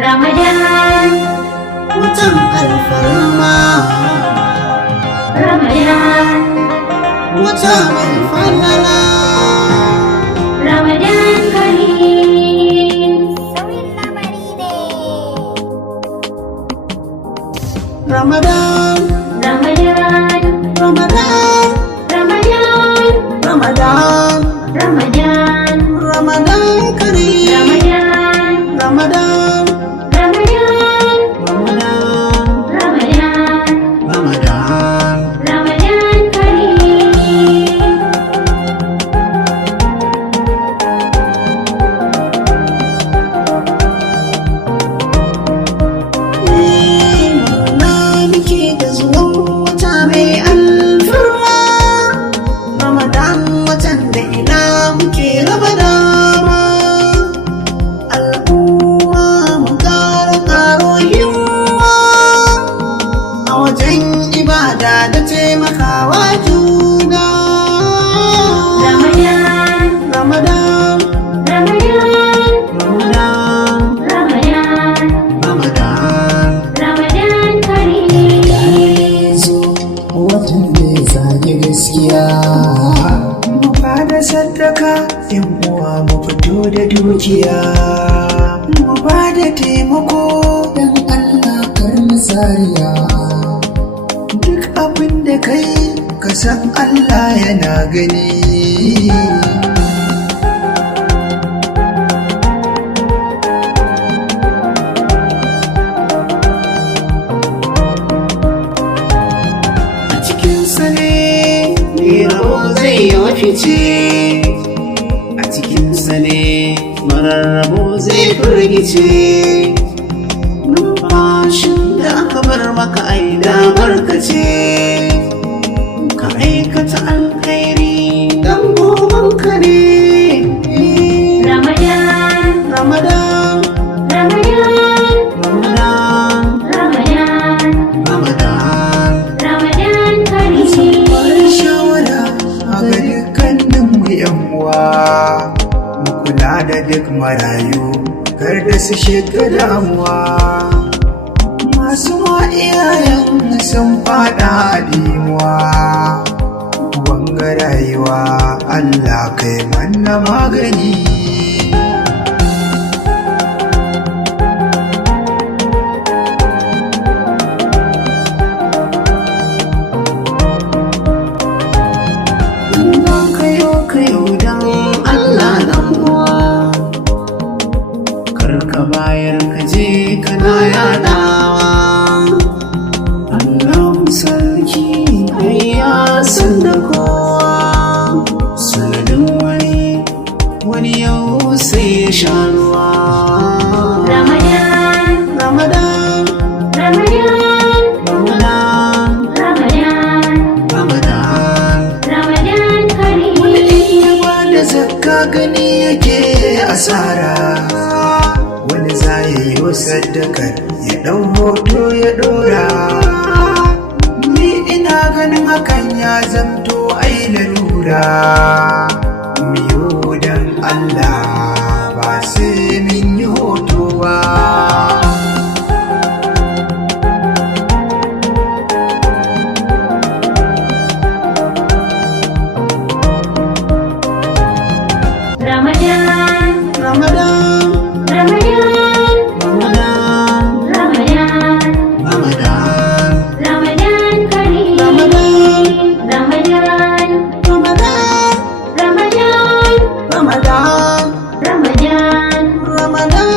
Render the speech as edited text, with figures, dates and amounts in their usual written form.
Ramadan, watan alfarma. Ramadan, wata mai falala. Ramadan Kareem. Sauyin lamari ne. Ramadan, Ramadan, Ramadan, Ramadan, Ramadan, Ramadan, Ramadan Kareem. Ramadan, Ramadan, Ramadan, Ramadan, Ramadan, Ramadan. Ramadan Kareem. Murna muke da zuwan wata mai alfarma. Ramadan watan da ina muke raba dama. Al'umma mu ƙara ƙaro himma a wajen ibada da taimakawa juna. Ramadan, Ramadan, Ramadan, Ramadan, Ramadan, Ramadan. Ramadan Kareem. Watan da ya zage gaskiya. Mu bada sadaka, yan uwa mu fito da dukiya. Mu bada taimako dan Allah kar mu sariya. Duk abin da kai ka san Allah yana gani. A cikinsa ne rabo zai yi fice, a cikinsa ne mararrabo zai firgice. Numfashin da aka bar maka ai damar ka ce, ka aikata alkhairi dan gobanka ne. Ramadan, Ramadan, Ramadan, Ramadan, Ramadan, Ramadan. Ramadan Bari Kareem. shawara a ga dukkanin mu yan uwa, mu kula da duk marayu kar da su shiga damuwa. Masu ma iyayen sun fada dimuwa, wanga rayuwa Allah kai manna magani. Don kayo don Allah dan uwa, kar ka bayar ka je kana yadawa. Allah sarki ai ya san da kowa, sanadin wani yau sai ya sha ruwa. Ramadan, Ramadan, Ramadan, Ramadan, Ramadan, Ramadan. Ramadan Kareem. Da zakka gani yake asara, wani za ya yi wa sadakar ya ɗau hoto ya ɗora. Ni ina ganin hakan ya zamto ai lalura, miyo don Allah ba sai min yi hoto ba. Ramadan, Ramadan, Ramadan, Ramadan, Ramadan, Ramadan, Ramadan Kareem. Ramadan, Ramadan, Ramadan, Ramadan, Ramadan, Ramadan, Ramadan.